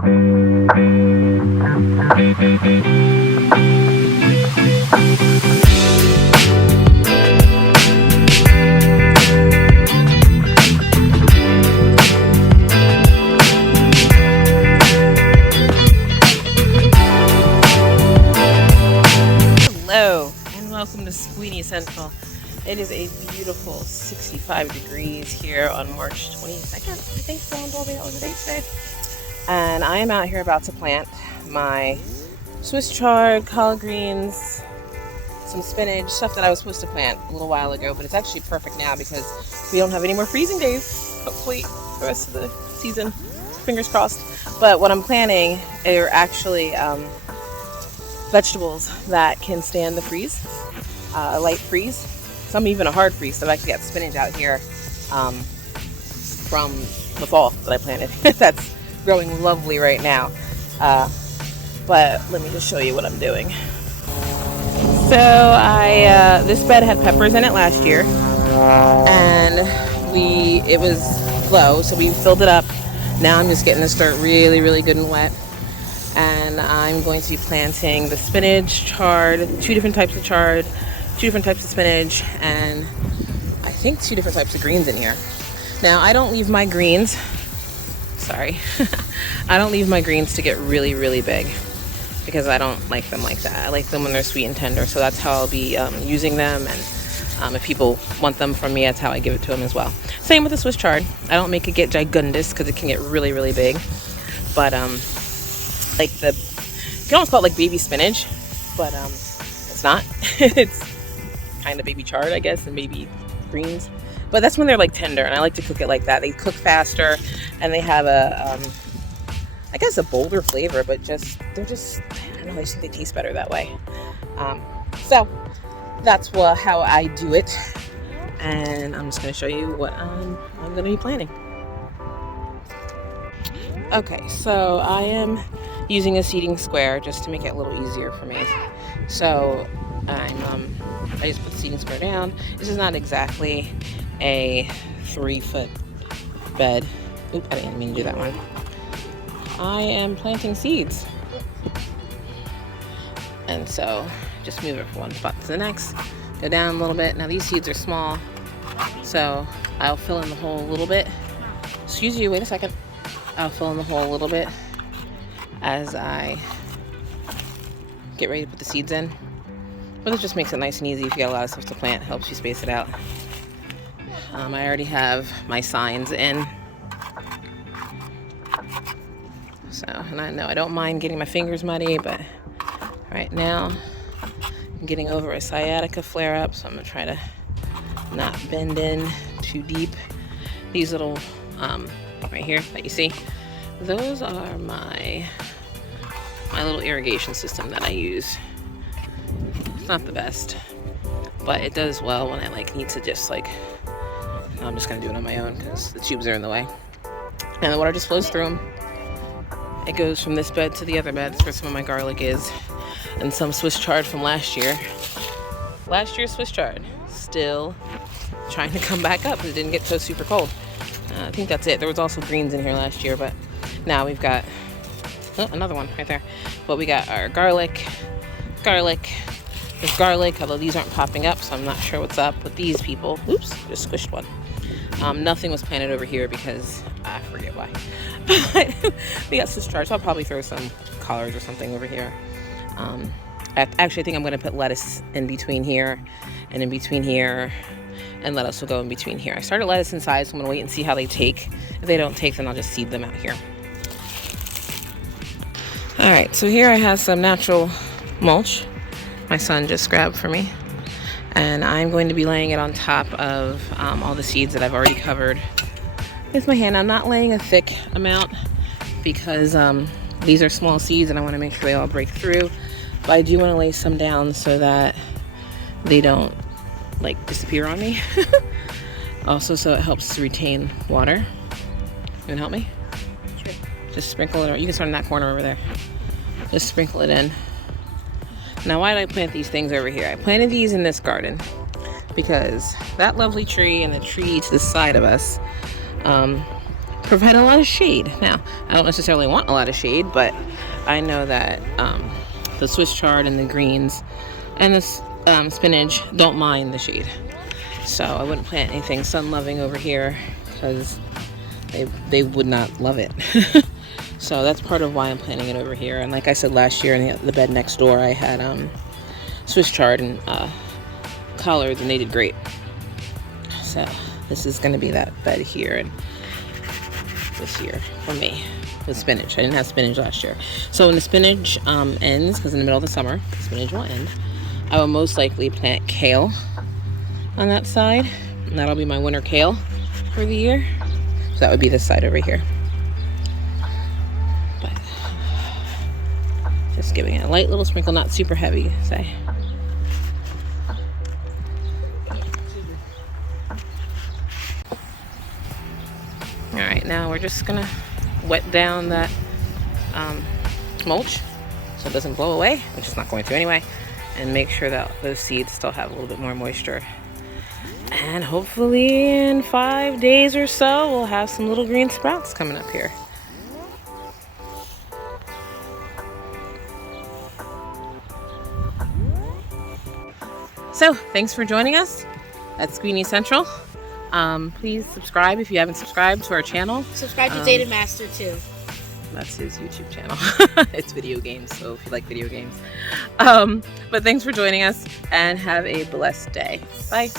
Hello and welcome to Squeenie Central. It is a beautiful 65 degrees here on March 22nd. I think someone told me that was the date today. And I am out here about to plant my Swiss chard, collard greens, some spinach, stuff that I was supposed to plant a little while ago, but it's actually perfect now because we don't have any more freezing days, hopefully the rest of the season, fingers crossed. But what I'm planting are actually vegetables that can stand the freeze, a light freeze, some even a hard freeze. So I actually got spinach out here from the fall that I planted. That's growing lovely right now. But let me just show you what I'm doing. So this bed had peppers in it last year, and it was low, so we filled it up. Now I'm just getting this dirt really, really good and wet. And I'm going to be planting the spinach, chard, 2 different types of chard, 2 different types of spinach, and I think 2 different types of greens in here. Now, I don't leave my greens, I don't leave my greens to get really, really big because I don't like them like that. I like them when they're sweet and tender, so that's how I'll be using them. And if people want them from me, that's how I give it to them as well. Same with the Swiss chard. I don't make it get gigundous because it can get really, really big. But like you can almost call it like baby spinach, but it's not. It's kind of baby chard, I guess, and baby greens. But that's when they're like tender, and I like to cook it like that. They cook faster, and they have I guess a bolder flavor, but I don't know, I just think they taste better that way. So that's how I do it, and I'm just going to show you what I'm going to be planting. Okay, so I am using a seating square just to make it a little easier for me. So I just put the seating square down. This is not exactly a 3-foot bed. Oop, I didn't mean to do that one. I am planting seeds. And so just move it from one spot to the next. Go down a little bit. Now these seeds are small, so I'll fill in the hole a little bit. Excuse you, wait a second. I'll fill in the hole a little bit as I get ready to put the seeds in. But it just makes it nice and easy if you got a lot of stuff to plant. It helps you space it out. I already have my signs in. So, and I know I don't mind getting my fingers muddy, but right now I'm getting over a sciatica flare-up, so I'm going to try to not bend in too deep. These little, right here that you see, those are my little irrigation system that I use. It's not the best, but it does well when I need to just I'm just gonna do it on my own because the tubes are in the way, and the water just flows through them. It goes from this bed to the other bed. That's where some of my garlic is, and some Swiss chard from last year. Last year's Swiss chard still trying to come back up because it didn't get so super cold. I think that's it. There was also greens in here last year, but now we've got another one right there. But we got our garlic. There's garlic, although these aren't popping up, so I'm not sure what's up with these people. Oops, just squished one. Nothing was planted over here because I forget why. We got Swiss chard, so I'll probably throw some collards or something over here. Actually, I think I'm going to put lettuce in between here and in between here, and lettuce will go in between here. I started lettuce inside, so I'm going to wait and see how they take. If they don't take, then I'll just seed them out here. All right, so here I have some natural mulch my son just grabbed for me, and I'm going to be laying it on top of all the seeds that I've already covered with my hand. I'm not laying a thick amount because these are small seeds and I want to make sure they all break through, but I do want to lay some down so that they don't disappear on me. Also, so it helps to retain water. You want to help me? Sure. Just sprinkle it. You can start in that corner over there. Just sprinkle it in. Now, why did I plant these things over here? I planted these in this garden because that lovely tree and the tree to the side of us provide a lot of shade. Now, I don't necessarily want a lot of shade, but I know that the Swiss chard and the greens and the spinach don't mind the shade. So I wouldn't plant anything sun-loving over here because they would not love it. So that's part of why I'm planting it over here. And like I said last year in the bed next door, I had Swiss chard and collards, and they did great. So this is going to be that bed here and this year for me with spinach. I didn't have spinach last year. So when the spinach ends, because in the middle of the summer, the spinach will end, I will most likely plant kale on that side. And that'll be my winter kale for the year. So that would be this side over here. But just giving it a light little sprinkle, not super heavy, say. Alright, now we're just gonna wet down that mulch so it doesn't blow away, which it's not going to anyway, and make sure that those seeds still have a little bit more moisture. And hopefully in 5 days or so we'll have some little green sprouts coming up here. So thanks for joining us at Squeenie Central. Please subscribe if you haven't subscribed to our channel. Subscribe to Data Master too. That's his YouTube channel. It's video games, so if you like video games. But thanks for joining us and have a blessed day. Bye.